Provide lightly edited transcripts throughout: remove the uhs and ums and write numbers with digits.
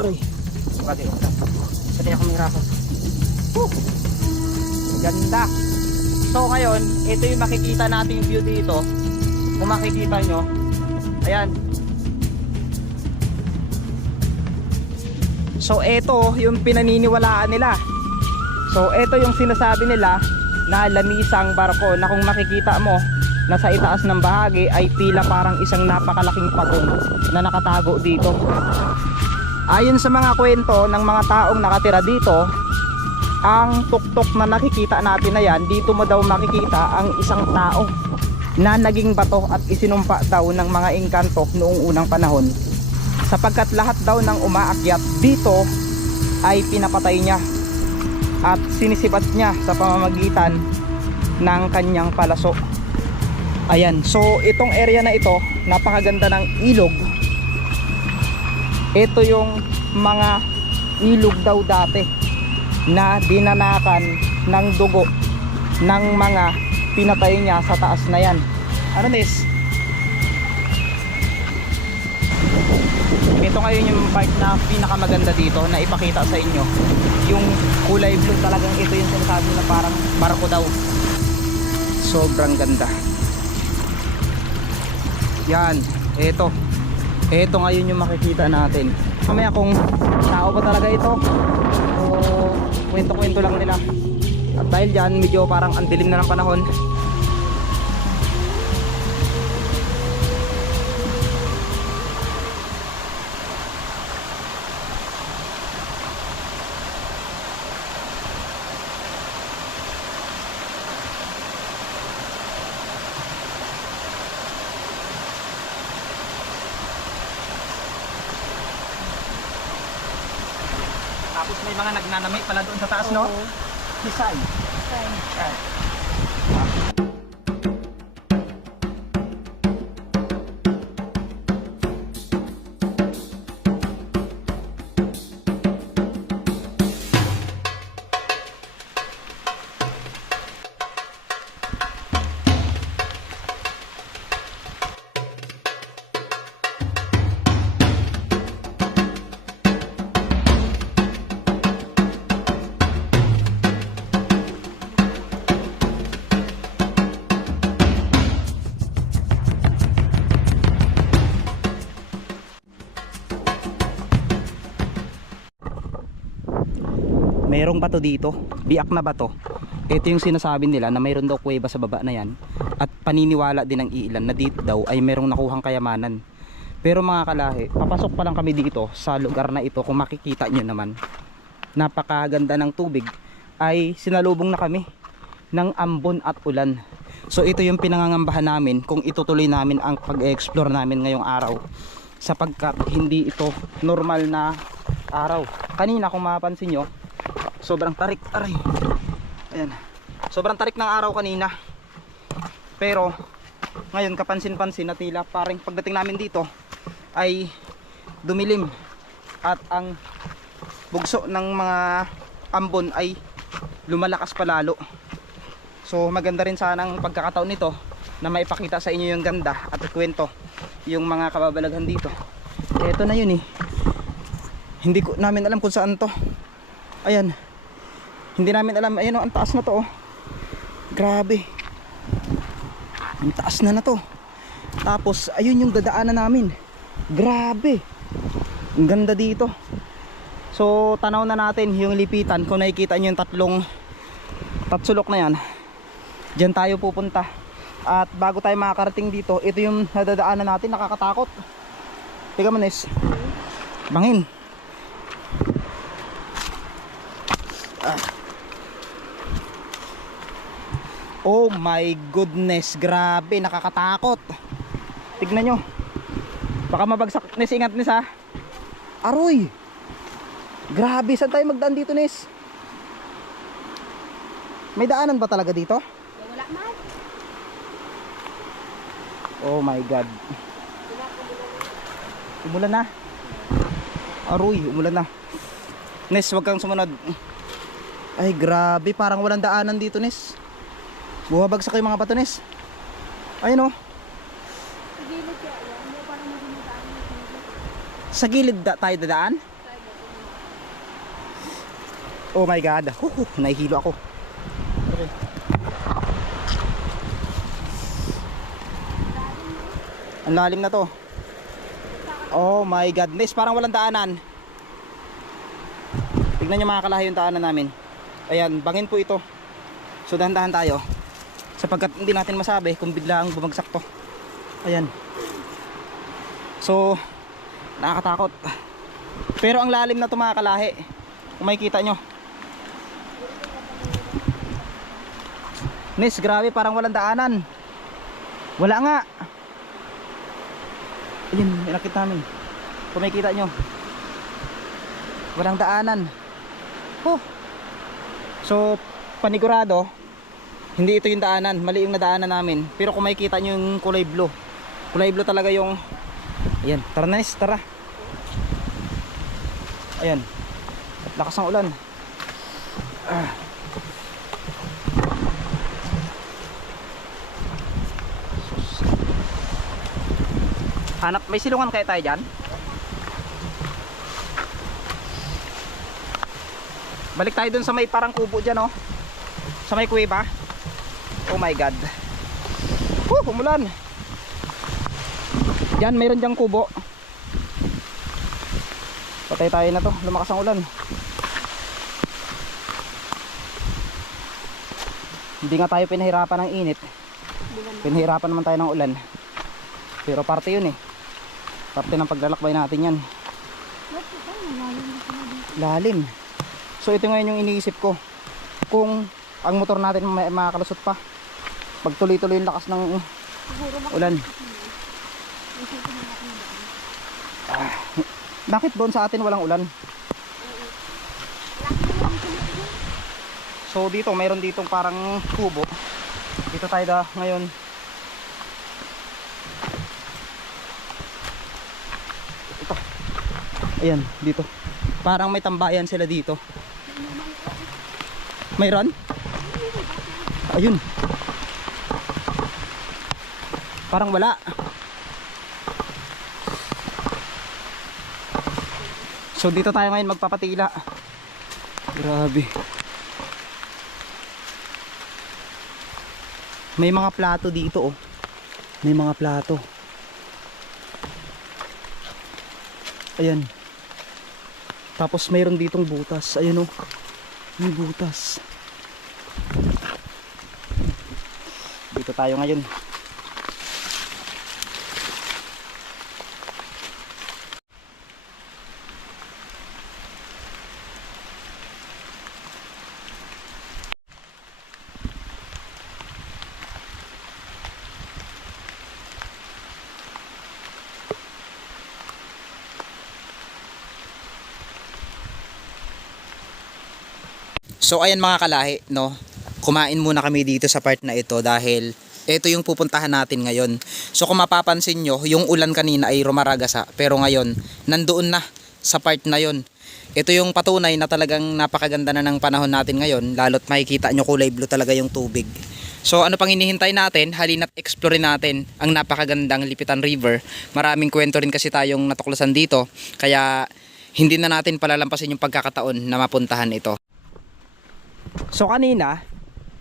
Aray. Bagay. Pati ako mahirapan. Ganda. So ngayon, ito yung makikita natin yung view dito. Kung makikita nyo, ayan. So ito yung pinaniniwalaan nila. So ito yung sinasabi nila na lamisang barko na kung makikita mo nasa itaas ng bahagi ay tila parang isang napakalaking pagong na nakatago dito. Ayon sa mga kwento ng mga taong nakatira dito, ang tuktok na nakikita natin na yan, dito mo daw makikita ang isang tao na naging bato at isinumpa daw ng mga engkanto noong unang panahon, sapagkat lahat daw ng umaakyat dito ay pinapatay niya at sinisibat niya sa pamamagitan ng kanyang palaso. Ayan, so itong area na ito, napakaganda ng ilog. Ito yung mga ilog daw dati na dinanakan ng dugo ng mga pinatay niya sa taas na yan. Ano nis? Ito ngayon yung part na pinakamaganda dito na ipakita sa inyo. Yung kulay blue, talagang ito yung sinasabi na parang barko daw. Sobrang ganda. Yan, ito ngayon yung makikita natin. Mamaya kung tao ba talaga ito o kwento-kwento lang nila. At dahil dyan, medyo parang ang dilim na ng panahon. Tapos may mga nagnanamay pala doon sa taas, no? Design. Mayroong bato dito, biak na bato. Ito yung sinasabi nila na mayroon daw kuweba sa baba na yan. At paniniwala din ng ilan na dito daw ay mayroong nakuhang kayamanan. Pero mga kalahi, papasok pa lang kami dito sa lugar na ito. Kung makikita nyo naman, napakaganda ng tubig. Ay sinalubong na kami ng ambon at ulan. So ito yung pinangangambahan namin kung itutuloy namin ang pag-explore namin ngayong araw, sapagkat hindi ito normal na araw. Kanina kung mapapansin nyo, sobrang tarik, aray. Ayan. Sobrang tarik ng araw kanina. Pero ngayon kapansin-pansin na tila parang pagdating namin dito ay dumilim at ang bugso ng mga ambon ay lumalakas palalo. So maganda rin sanang pagkakataon nito na maipakita sa inyo yung ganda at ikwento yung mga kababalaghan dito. Ito na yun eh. Hindi ko namin alam kung saan to. Ayan. Hindi namin alam. Ayan o, ang taas na to oh. Grabe. Ang taas na to. Tapos ayun yung dadaanan namin. Grabe. Ang ganda dito. So tanaw na natin yung lipitan. Kung nakikita nyo yung tatsulok na yan, diyan tayo pupunta. At bago tayo makakarating dito, ito yung nadadaanan natin. Nakakatakot. Tiga manis. Bangin. Oh my goodness, grabe, nakakatakot. Tignan nyo. Baka mabagsak, Nes, ingat Nes ha. Aroy. Grabe, saan tayo magdaan dito Nes? May daanan ba talaga dito? Wala man. Oh my god. Umulan na. Aroy, umulan na. Nes, wag kang sumunod. Ay grabe, parang walang daanan dito Nes. Buhabagsak yung mga bato Nes. Ayun oh. Sa gilid kaya yan. Hindi parang magdadaan. Sa gilid tayo dadaan? Oh my god. Nahihilo ako. Ang lalim na to. Oh my goodness, parang walang daanan. Tignan nyo mga kalahi yung daanan namin. Ayan, bangin po ito. So dahan-dahan tayo, sapagkat hindi natin masabi kung biglaang bumagsak to. Ayan. So nakakatakot. Pero ang lalim na to mga kalahi, kung makikita nyo. Nis, grabe, parang walang daanan. Wala nga. Ayun, inakit namin. Kung makikita nyo, walang daanan. So panigurado hindi ito yung daanan, mali yung nadaanan namin. Pero kung makikita nyo yung kulay blue, kulay blue talaga yung... Ayan, tara na Nis, tara. Ayan, at lakas ng ulan. Hanap, may silungan kaya tayo dyan? Balik tayo dun sa may parang kubo dyan, oh. Sa may kuweba. Oh my god. Umulan. Yan, mayroon dyang kubo. Patay tayo na to, lumakas ang ulan. Hindi nga tayo pinahirapan ng init, pinahirapan naman tayo ng ulan. Pero parte yun eh, parte ng paglalakbay natin yan. Lalim. So ito ngayon yung iniisip ko, kung ang motor natin makakalusot pa pag tuloy-tuloy yung lakas ng ulan. Bakit doon sa atin walang ulan? So dito, mayroon ditong parang kubo. Dito tayo ngayon. Ito. Ayan, dito. Parang may tambayan sila dito. Mayroon? Ayun. Parang wala. So dito tayo ngayon magpapatila. Grabe. May mga plato dito, oh. May mga plato. Ayan. Tapos mayroon ditong butas. Ayun, oh. May butas. Dito tayo ngayon. So ayan mga kalahi, no, kumain muna kami dito sa part na ito dahil ito yung pupuntahan natin ngayon. So kung mapapansin nyo, yung ulan kanina ay rumaragasa, pero ngayon nandoon na sa part na yon. Ito yung patunay na talagang napakaganda na ng panahon natin ngayon, lalo't makikita nyo kulay blue talaga yung tubig. So ano pang hinihintay natin? Halina't explore natin ang napakagandang Lipitan River. Maraming kwento rin kasi tayong natuklasan dito, kaya hindi na natin palalampasin yung pagkakataon na mapuntahan ito. So kanina,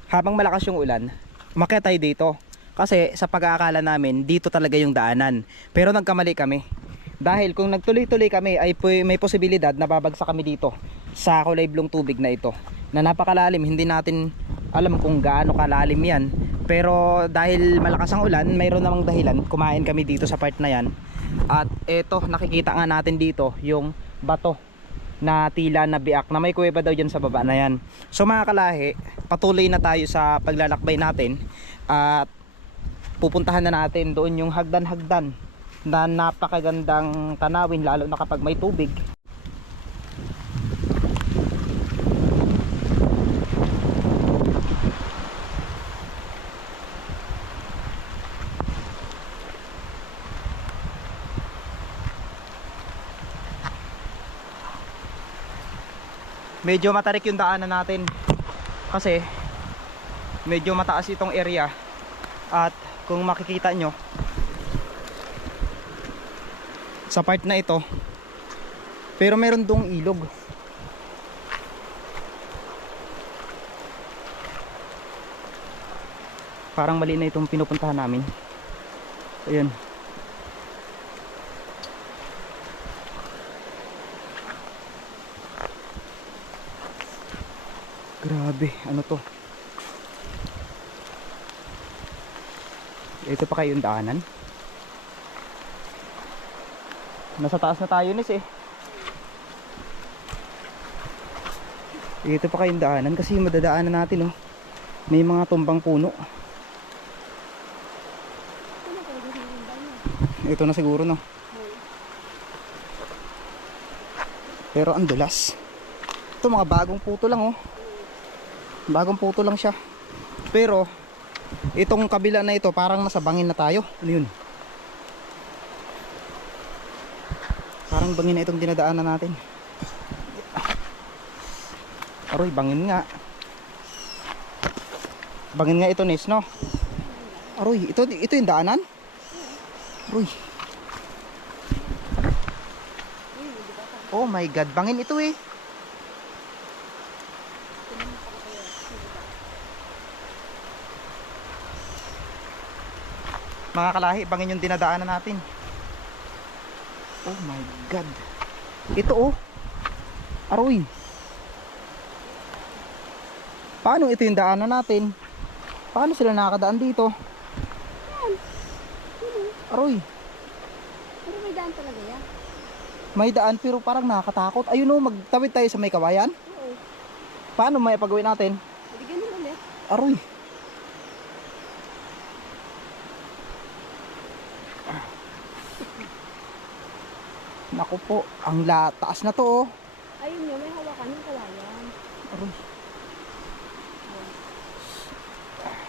habang malakas yung ulan, umakyat tayo dito. Kasi sa pag-aakala namin, dito talaga yung daanan. Pero nagkamali kami. Dahil kung nagtuloy-tuloy kami, ay may posibilidad na babagsak kami dito sa kulay blong tubig na ito. Na napakalalim, hindi natin alam kung gaano kalalim yan. Pero dahil malakas ang ulan, mayroon namang dahilan. Kumain kami dito sa part na yan. At eto, nakikita nga natin dito yung bato na tila na biak na may kuweba daw dyan sa baba na yan. So mga kalahi, patuloy na tayo sa paglalakbay natin at pupuntahan na natin doon yung hagdan-hagdan na napakagandang tanawin, lalo na kapag may tubig. Medyo matarik yung daanan natin kasi medyo mataas itong area, at kung makikita nyo sa part na ito, pero meron dong ilog. Parang mali na itong pinupuntahan namin. Ayun. Grabe, ano to? Ito pa kayo yung daanan. Nasa taas na tayo nis eh. Ito pa kayo yung daanan kasi madadaanan natin oh. May mga tumbang puno. Ito na siguro no. Pero ang dulas. Ito mga bagong puto lang oh. Bagong puto lang siya. Pero itong kabila na ito parang nasa bangin na tayo. Ano yun? Parang bangin na itong dinadaanan natin. Aroy, bangin nga. Bangin nga ito Nis, no? Aroy, ito yung daanan? Aroy. Oh my God, bangin ito eh. Mga kalahi, bangin yung dinadaanan natin. Oh my God. Ito oh. Aroy. Paano ito yung daanan natin? Paano sila nakakadaan dito? Aroy. Pero may daan talaga yan. May daan pero parang nakakatakot. Ayun oh, magtawid tayo sa may kawayan. Oo. Paano may pagawin natin? Hindi ganun ulit. Aroy. Naku po, ang taas na to oh. Ayun yun, may hawakan yung kawayan. Aroy.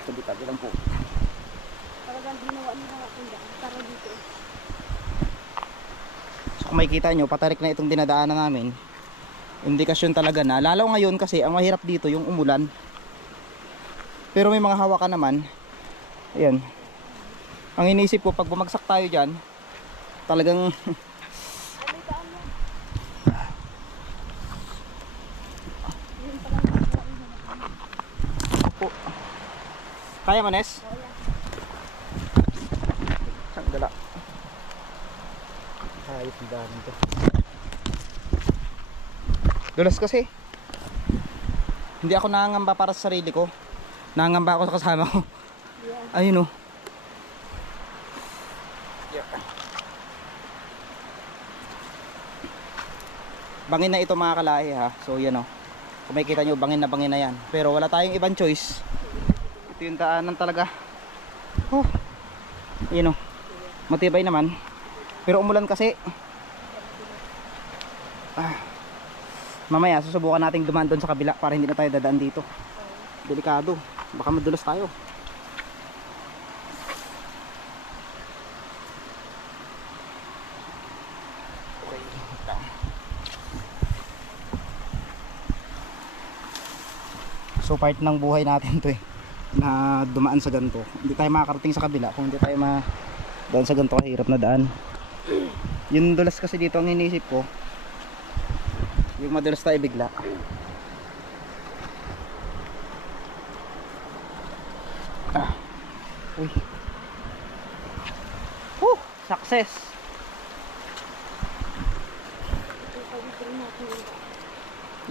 Tabi-tabi lang po. Talagang ginawa nila hawakan dyan. Para dito. So kung makikita nyo, patarik na itong dinadaanan namin. Indikasyon talaga na. Lalo ngayon kasi ang mahirap dito yung umulan. Pero may mga hawakan naman. Ayan. Ang inisip ko pag bumagsak tayo dyan, talagang Ay, may daan lang. Yun pala yung hawakan yung hawakan. po. Kaya mo, Nes? Oo, yan. Sandala. Ayos ang daanan to. Dulas kasi. Hindi ako nangangamba para sa sarili ko. Nangangamba ako sa kasama ko. Yeah. Ayun oh. Bangin na ito mga kalahi ha. So yan oh. Kung makikita nyo, bangin na yan. Pero wala tayong ibang choice. Ito yung daanan talaga. Oh. Yan oh. Matibay naman. Pero umulan kasi. Mamaya susubukan nating dumaan doon sa kabila para hindi na tayo dadaan dito. Delikado. Baka madulas tayo. So part ng buhay natin to eh, na dumaan sa ganito. Hindi tayo makakarating sa kabila kung hindi tayo daan sa ganito kahirap na daan. Yung dulas kasi dito ang iniisip ko, yung madulas tayo bigla. Uy. Success.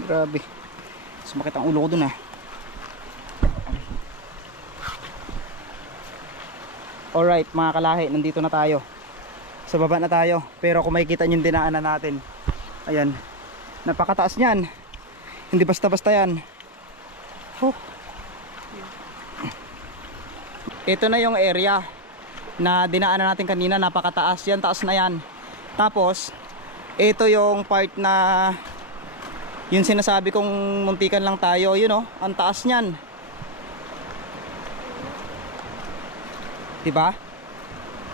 Grabe. Sumakit ang ulo ko dun ah. Alright mga kalahi, nandito na tayo. Sa baba na tayo. Pero kung makikita nyo yung dinaanan natin, ayan, napakataas nyan. Hindi basta-basta yan. Ito na yung area na dinaanan natin kanina. Napakataas yan, taas na yan. Tapos ito yung part na yung sinasabi kong muntikan lang tayo. Yun oh, ang taas nyan, diba?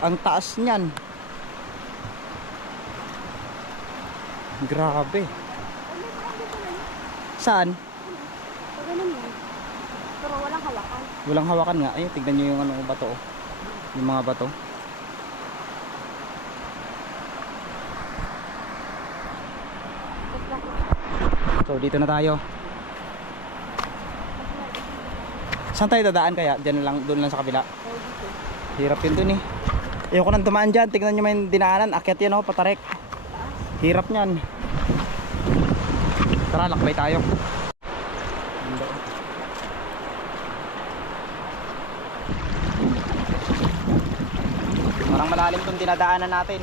Ang taas nyan. Grabe. Saan? Ganun yan. Pero walang hawakan. Walang hawakan nga. Ayun, tignan nyo yung ano, bato oh. Yung mga bato. So dito na tayo. Saan tayo dadaan kaya? Diyan lang, doon lang sa kabila. Oo, dito. Hirap yun dun eh. Ayoko nang dumaan dyan. Tignan nyo may dinaanan. Akyat yan oh, patarek. Hirap nyan. Tara, lakbay tayo. Parang malalim itong dinadaanan natin.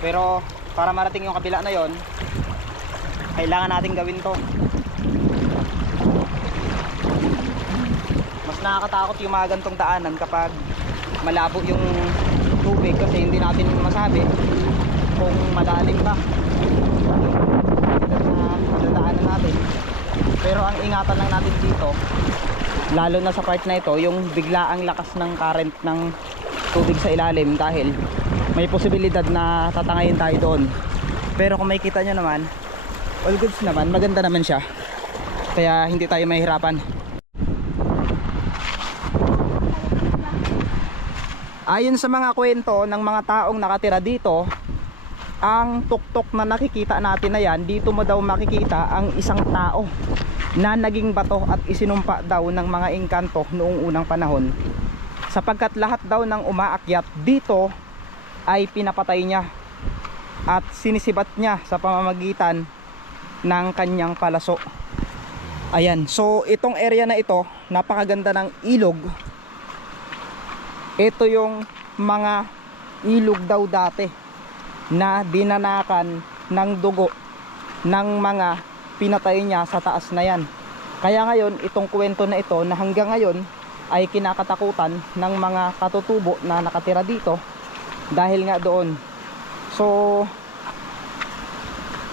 Pero para marating yung kabila na yon, kailangan natin gawin to. Mas nakakatakot yung mga gantong daanan kapag malabo yung tubig kasi hindi natin masabi kung malalim ba na daanan natin. Pero ang ingatan lang natin dito, lalo na sa part na ito, yung biglaang lakas ng current ng tubig sa ilalim, dahil may posibilidad na tatangayin tayo doon. Pero kung makikita nyo naman, all goods naman, maganda naman siya, kaya hindi tayo mahihirapan. Ayon sa mga kwento ng mga taong nakatira dito, ang tuktok na nakikita natin na yan, dito mo daw makikita ang isang tao na naging bato at isinumpa daw ng mga engkanto noong unang panahon, sapagkat lahat daw ng umaakyat dito ay pinapatay niya at sinisibat niya sa pamamagitan ng kanyang palaso. Ayan, so itong area na ito, napakaganda ng ilog. Ito yung mga ilog daw dati na dinanakan ng dugo ng mga pinatay niya sa taas na yan. Kaya ngayon, itong kwento na ito na hanggang ngayon ay kinakatakutan ng mga katutubo na nakatira dito dahil nga doon. So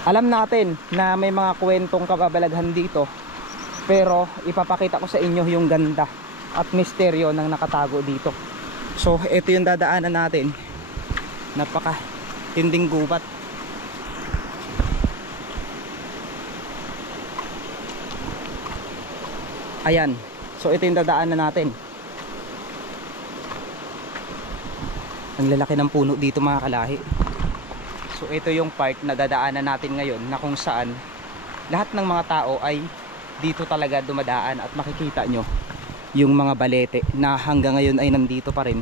alam natin na may mga kwentong kababalaghan dito, pero ipapakita ko sa inyo yung ganda at misteryo ng nakatago dito. So ito yung dadaanan natin. Napaka tinding gubat. Ayan, so ito yung dadaanan natin. Ang lalaki ng puno dito mga kalahi. So ito yung part na dadaanan natin ngayon, na kung saan lahat ng mga tao ay dito talaga dumadaan, at makikita nyo yung mga balete na hanggang ngayon ay nandito pa rin.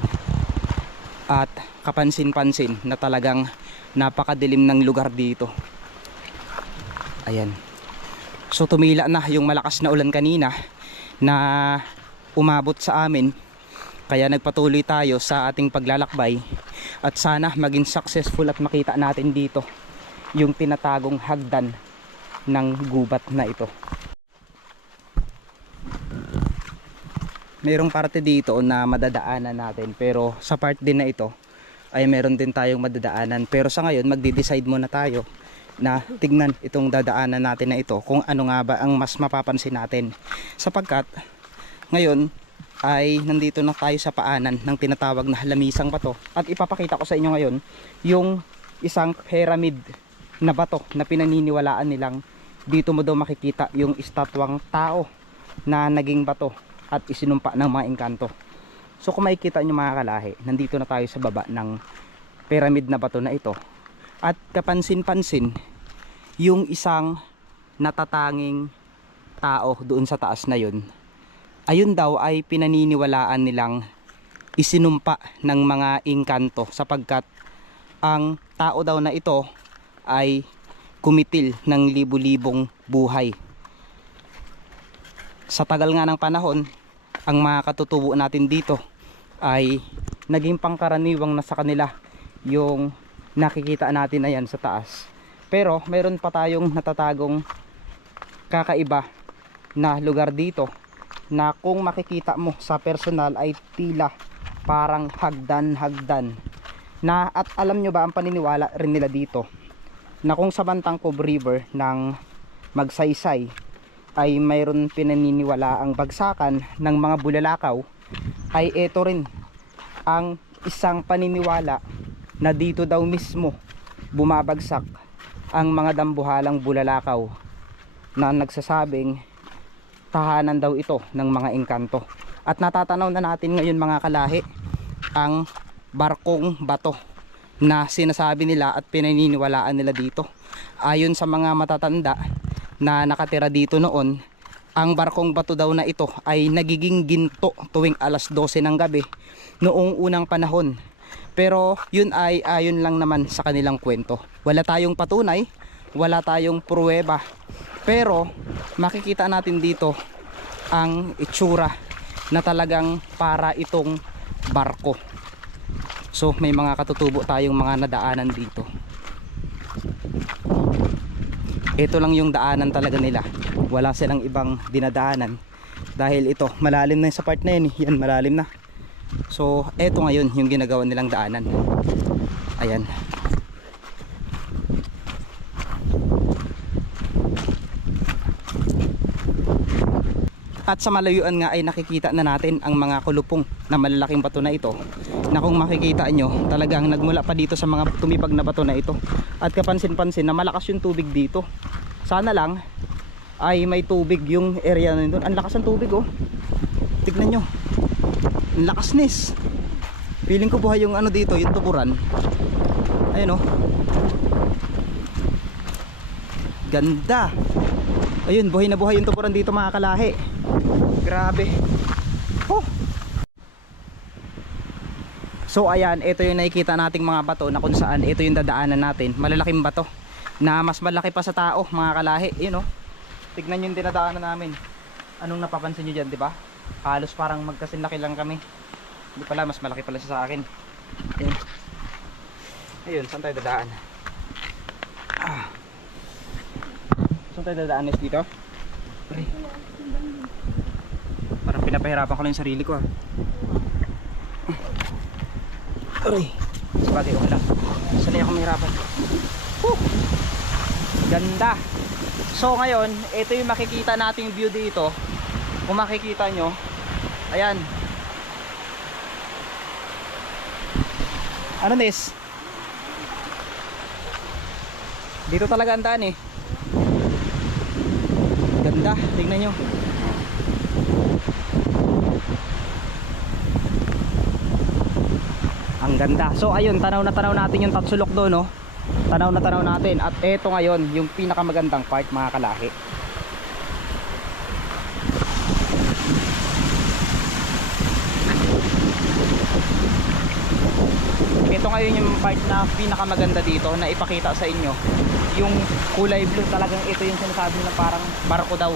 At kapansin-pansin na talagang napakadilim ng lugar dito. Ayan. So tumila na yung malakas na ulan kanina na umabot sa amin, kaya nagpatuloy tayo sa ating paglalakbay, at sana maging successful at makita natin dito yung tinatagong hagdan ng gubat na ito. Merong parte dito na madadaanan natin, pero sa part din na ito ay meron din tayong madadaanan. Pero sa ngayon magde-decide muna tayo na tignan itong dadaanan natin na ito, kung ano nga ba ang mas mapapansin natin, sapagkat ngayon ay nandito na tayo sa paanan ng tinatawag na lamisang bato. At ipapakita ko sa inyo ngayon yung isang pyramid na bato na pinaniniwalaan nilang dito mo daw makikita yung estatwang tao na naging bato at isinumpa ng mga engkanto. So kung makikita nyo mga kalahi, nandito na tayo sa baba ng pyramid na bato na ito. At kapansin-pansin, yung isang natatanging tao doon sa taas na yun, ayun daw ay pinaniniwalaan nilang isinumpa ng mga engkanto, sapagkat ang tao daw na ito ay kumitil ng libu-libong buhay. Sa tagal nga ng panahon, ang mga katutubo natin dito ay naging pangkaraniwang na sa kanila yung nakikita natin na yan sa taas. Pero mayroon pa tayong natatagong kakaiba na lugar dito na kung makikita mo sa personal ay tila parang hagdan-hagdan na, at alam nyo ba ang paniniwala rin nila dito na kung sa bantang Cove River ng Magsaysay ay mayroon pinaniniwala ang bagsakan ng mga bulalakaw, ay ito rin ang isang paniniwala na dito daw mismo bumabagsak ang mga dambuhalang bulalakaw na nagsasabing tahanan daw ito ng mga engkanto. At natatanaw na natin ngayon mga kalahi ang barkong bato na sinasabi nila at pinaniniwalaan nila dito. Ayon sa mga matatanda na nakatira dito noon, ang barkong bato daw na ito ay nagiging ginto tuwing alas 12 ng gabi noong unang panahon. Pero yun ay ayon lang naman sa kanilang kwento. Wala tayong patunay, wala tayong pruweba. Pero makikita natin dito ang itsura na talagang para itong barko. So may mga katutubo tayong mga nadaanan dito. Ito lang yung daanan talaga nila. Wala silang ibang dinadaanan. Dahil ito, malalim na sa part na yun. Yan, malalim na. So, ito ngayon yung ginagawa nilang daanan. Ayan. At sa malayuan nga ay nakikita na natin ang mga kulupong na malalaking bato na ito. Na kung makikita nyo, talagang nagmula pa dito sa mga tumipag na bato na ito. At kapansin-pansin na malakas yung tubig dito. Sana lang ay may tubig yung area na doon. Ang lakas ng tubig oh. Tignan nyo. Ang lakas nis. Feeling ko buhay yung ano dito, yung tuburan. Ayun oh. Ganda. Ayun, buhay na buhay yung tuburan dito mga kalahi. Grabe. Oh. So ayan, ito yung nakikita nating mga bato na kung saan ito yung dadaanan natin. Malalaking bato na mas malaki pa sa tao mga kalahi. Yun oh. Tignan yung dinadaanan namin. Anong napapansin nyo dyan, di ba? Halos parang magkasinlaki lang kami. Hindi pala, mas malaki pala siya sa akin. Ayun. Ayun, saan tayo dadaan? Saan tayo dadaan dito? Ay. Parang pinapahirapan ko lang yung sarili ko ah. Aray. Sabagay, okay lang. Sanay ako mahirapan. Ganda. So ngayon, ito yung makikita nating view dito. Kung makikita nyo, ayan. Ano nis? Dito talaga ang daan eh. Ganda, tingnan nyo. Ang ganda. So ayun, tanaw na tanaw natin yung Tatsulok doon no. Tanaw na tanaw natin. At eto ngayon yung pinakamagandang part mga kalahi. Ito ngayon yung part na pinakamaganda dito na ipakita sa inyo. Yung kulay blue, talagang ito yung sinasabi na parang barko daw.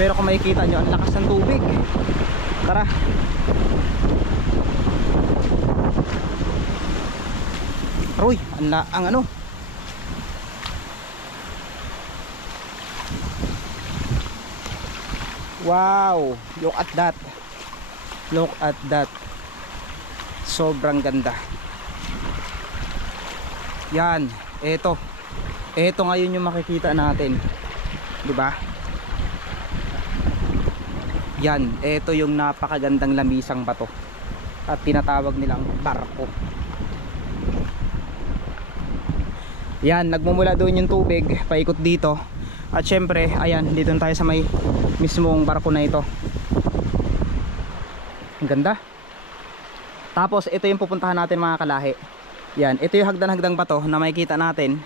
Pero kung makikita nyo, ang lakas ng tubig. Tara. Roy, ang ano? Wow, look at that. Look at that. Sobrang ganda. Yan, eto. Eto ngayon yung makikita natin. 'Di ba? Yan, eto yung napakagandang lamisang bato. At tinatawag nilang barko. Yan, nagmumula doon yung tubig, paikot dito. At syempre, ayan, dito tayo sa may mismong barko na ito. Ang ganda. Tapos, ito yung pupuntahan natin mga kalahi. Yan, ito yung hagdan-hagdang bato na makikita natin.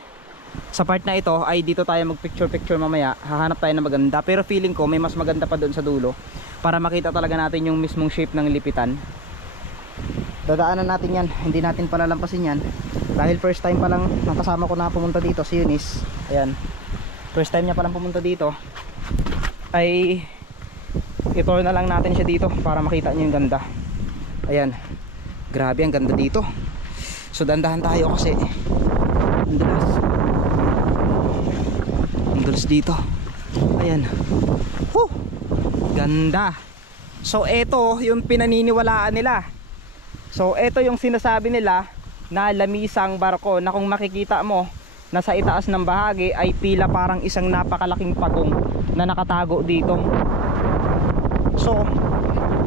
Sa part na ito, ay dito tayo mag-picture-picture mamaya. Hahanap tayo na maganda. Pero feeling ko, may mas maganda pa doon sa dulo. Para makita talaga natin yung mismong shape ng lipitan. Dadaanan natin yan. Hindi natin palalampasin yan. Dahil first time pa lang nakasama ko na pumunta dito, si Eunice. Ayan. First time niya palang pumunta dito. Ay i-tour na lang natin siya dito para makita niyo yung ganda. Ayan. Grabe ang ganda dito. So dandahan tayo kasi ang dulas. Ang dulas dito. Ayan. Woo! Ganda. So eto yung pinaniniwalaan nila. So eto yung sinasabi nila na lamisang barko na kung makikita mo nasa itaas ng bahagi ay tila parang isang napakalaking pagong na nakatago dito. So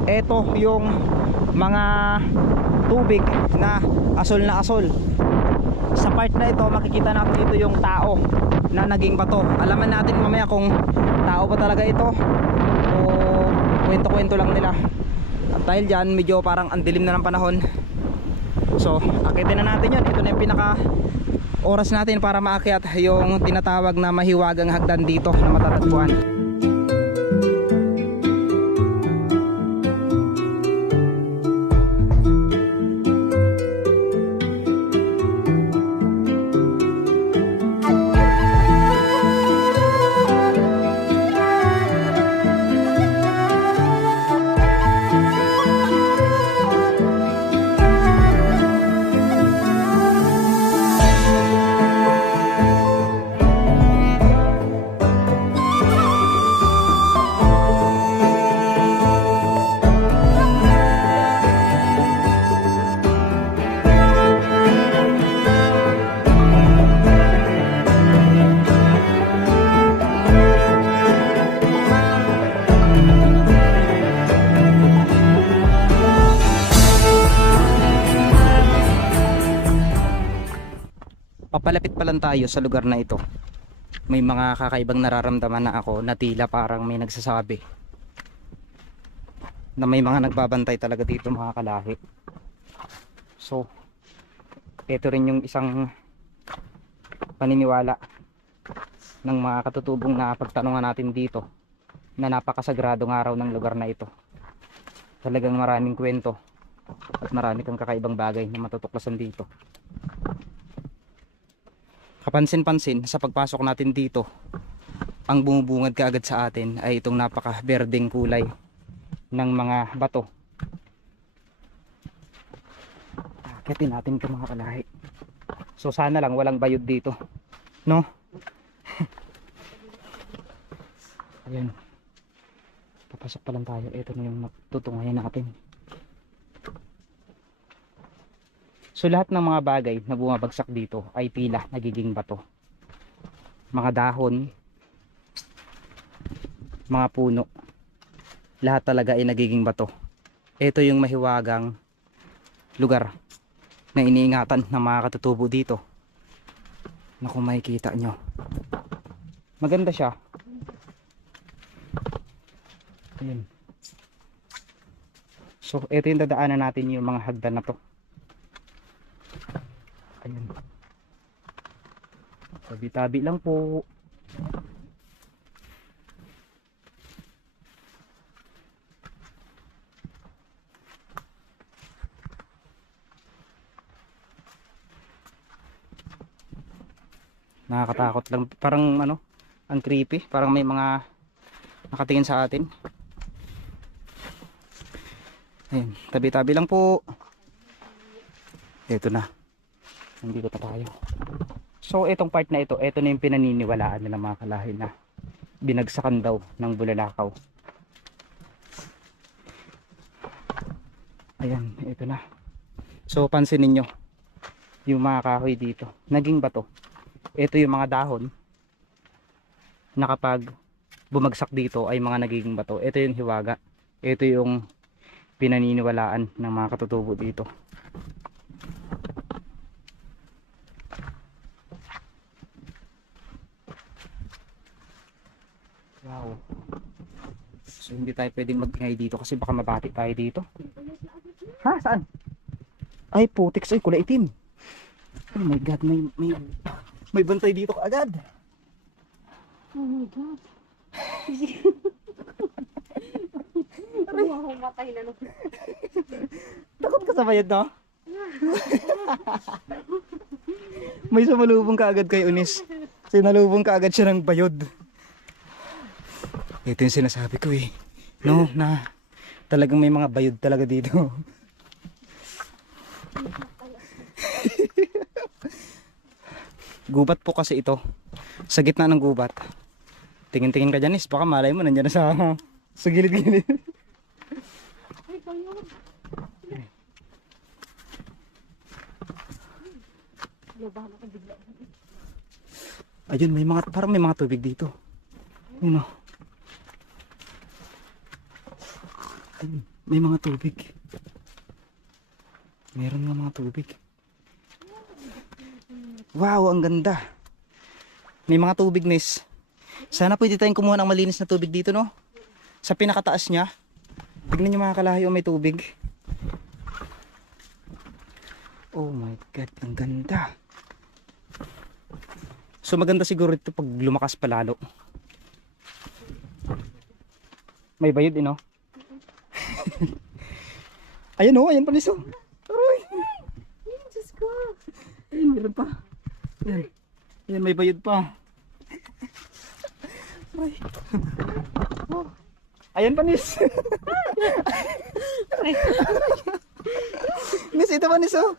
eto yung mga tubig na asol na asol. Sa part na ito makikita natin dito yung tao na naging bato. Alaman natin mamaya kung tao ba talaga ito o kwento-kwento lang nila. At dahil dyan medyo parang ang dilim na ng panahon, so akitin na natin yun. Ito na yung pinaka oras natin para maakyat yung tinatawag na mahiwagang hagdan dito na matatagpuan. Papalapit pa lang tayo sa lugar na ito. May mga kakaibang nararamdaman na ako na tila parang may nagsasabi na may mga nagbabantay talaga dito mga kalahi. So, ito rin yung isang paniniwala ng mga katutubong na pagtanungan natin dito na napakasagradong araw ng lugar na ito. Talagang maraming kwento at marami kang kakaibang bagay na matutuklasan dito. Kapansin-pansin sa pagpasok natin dito, ang bumubungad kaagad sa atin ay itong napaka-berdeng kulay ng mga bato. Akitin natin ito mga kalahi. So sana lang walang bayod dito, no? Ayan, papasok pa lang tayo. Ito na yung tutungayan natin. So lahat ng mga bagay na bumabagsak dito ay pila nagiging bato. Mga dahon, mga puno, lahat talaga ay nagiging bato. Ito yung mahiwagang lugar na iniingatan ng mga katutubo dito. Na kung makikita nyo, maganda siya. Ayan. So ito yung dadaanan natin, yung mga hagdan na to. Ayan. Tabi-tabi lang po. Nakakatakot lang. Parang ano, ang creepy. Parang may mga nakatingin sa atin. Ayan, tabi-tabi lang po. Ito na. Nandito na tayo. So itong part na ito na yung pinaniniwalaan nila mga kalahi na binagsakan daw ng bulalakaw. Ayan, ito na. So pansinin nyo yung mga kahoy dito, naging bato. Ito yung mga dahon na kapag bumagsak dito ay mga nagiging bato. Ito yung hiwaga. Ito yung pinaniniwalaan ng mga katutubo dito. Wow. So hindi tayo pwedeng magingay dito kasi baka mabati tayo dito. Ha? Saan? Ay putik, ay kulay itim. Oh my god, may bantay dito kaagad. Oh my God. Humatay na nung. Takot ka sa bayad, no? May sumalubong kaagad kay Unis. Sinalubong kaagad siya ng bayod. Ito yung sinasabi ko eh. No, na talagang may mga bayod talaga dito. Gubat po kasi ito. Sa gitna ng gubat. Tingin-tingin ka dyan, baka malay mo nandiyan na sa gilid-gilid. Ay, kayo. Labahan ako bigla. Ayun, parang may mga tubig dito. Ayun o. Ayun, may mga tubig. Meron nga mga tubig. Wow, ang ganda. May mga tubig, Nis. Sana pwede tayong kumuha ng malinis na tubig dito, no? Sa pinakataas niya. Tignan nyo mga kalahi, may tubig. Oh my God, ang ganda. So maganda siguro ito pag lumakas palalo. May bayod, no? Ayan o, ayan pa Nis. Aray! Diyos ko. Ayun, meron pa. Ayan. Ayan, may bayad pa. Ay. Oh. Ayan pa, Nis. Nis, ito pa, Nis. Oh,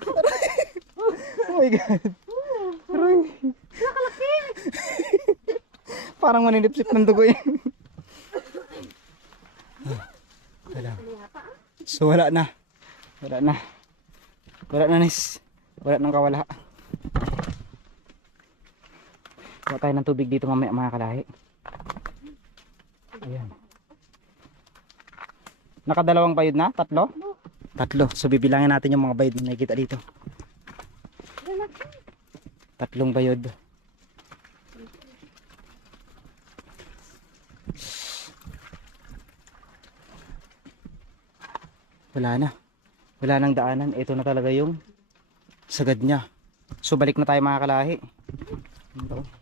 oh my God. Aray. Nakalaki. Parang maninipsip ng dugo eh. Wala. So wala na. Wala na. Wala na, Nis. Wala nang kawala. Kuha tayo ng tubig dito mamaya mga kalahi. Ayan. Nakadalawang bayad na? Tatlo? Tatlo. So bibilangin natin yung mga bayad na nakikita dito. 3 bayod. Wala na. Wala nang daanan. Ito na talaga yung sagad niya. So balik na tayo mga kalahi. Ito.